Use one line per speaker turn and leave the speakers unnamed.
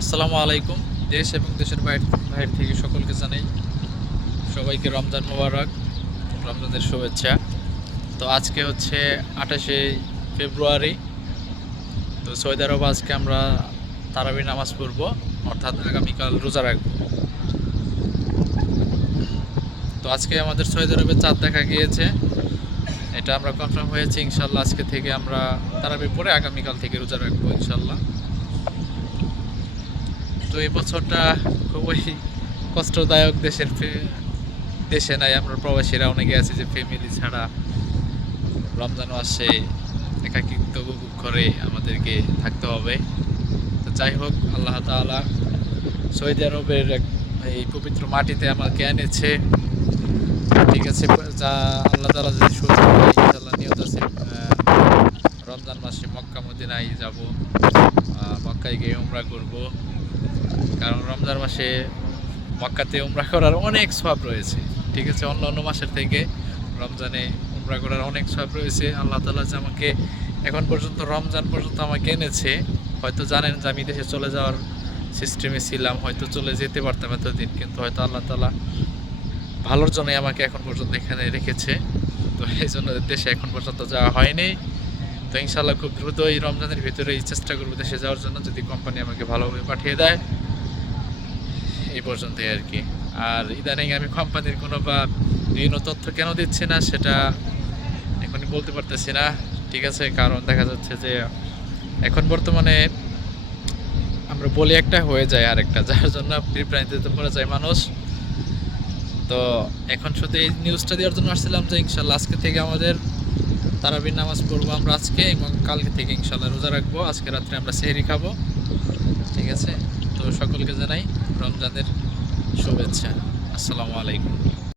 আসসালামু আলাইকুম। দেশ এবং দেশের বাইরে বাইরে থেকে সকলকে জানাই সবাইকে রমজান মোবারক, রমজানের শুভেচ্ছা। তো আজকে হচ্ছে আঠাশে ফেব্রুয়ারি। তো সৌদি আরব আজকে আমরা তারাবি নামাজ পড়ব, অর্থাৎ আগামীকাল রোজা রাখব। তো আজকে আমাদের সৌদি আরবে চাঁদ দেখা গিয়েছে। এটা আমরা কনফার্ম হয়েছে, ইনশাল্লাহ আজকে থেকে আমরা তারাবি পরে আগামীকাল থেকে রোজা রাখব, ইনশাল্লাহ। তো এই বছরটা খুবই কষ্টদায়ক দেশের দেশে নাই, আমরা প্রবাসীরা অনেকে আছি যে ফ্যামিলি ছাড়া রমজান মাসে একাকিত্ব উপভোগ করে আমাদেরকে থাকতে হবে। তো যাই হোক, আল্লাহ তাআলা সৌদি আরবের এই পবিত্র মাটিতে আমাকে এনেছে। ঠিক আছে, যা আল্লাহ তাআলা যদি সুযোগ নিয়ত আছে। রমজান মাসে মক্কা, মদিনায় যাব মক্কায় গিয়ে উমরা করব। কারণ রমজান মাসে মক্কাতে উমরা করার অনেক সব রয়েছে। ঠিক আছে, অন্য অন্য মাসের থেকে রমজানে উমরা করার অনেক সব রয়েছে। আল্লাহ তালা যে আমাকে এখন পর্যন্ত, রমজান পর্যন্ত আমাকে এনেছে। হয়তো জানেন যে আমি দেশে চলে যাওয়ার সিস্টেমে ছিলাম, হয়তো চলে যেতে পারতাম এতদিন, কিন্তু হয়তো আল্লাহ তালা ভালোর জন্যই আমাকে এখন পর্যন্ত এখানে রেখেছে। তো এই জন্য দেশে এখন পর্যন্ত যাওয়া হয়নি। তো ইনশাল্লাহ খুব দ্রুত এই রমজানের ভিতরে এই চেষ্টা করব দেশে যাওয়ার জন্য, যদি কোম্পানি আমাকে ভালোভাবে পাঠিয়ে দেয়। এই পর্যন্তই আর কি। আর ইদানিং আমি কোম্পানির কোনো বা বিভিন্ন তথ্য কেন দিচ্ছি না সেটা এখনই বলতে পারতেছি না। ঠিক আছে, কারণ দেখা যাচ্ছে যে এখন বর্তমানে আমরা বলি একটা হয়ে যায় আরেকটা, যার জন্য বিভ্রান্তিতে পড়ে যায় মানুষ। তো এখন শুধু এই নিউজটা দেওয়ার জন্য আসছিলাম যে ইনশাল্লাহ আজকে থেকে আমাদের তারাবির নামাজ পড়ব আমরা আজকে এবং কালকে থেকে ইনশাল্লাহ রোজা রাখব। আজকে রাত্রে আমরা সেহরি খাব। ঠিক আছে? তো সকলকে জানাই রমজানের শুভেচ্ছা। আসসালামু আলাইকুম।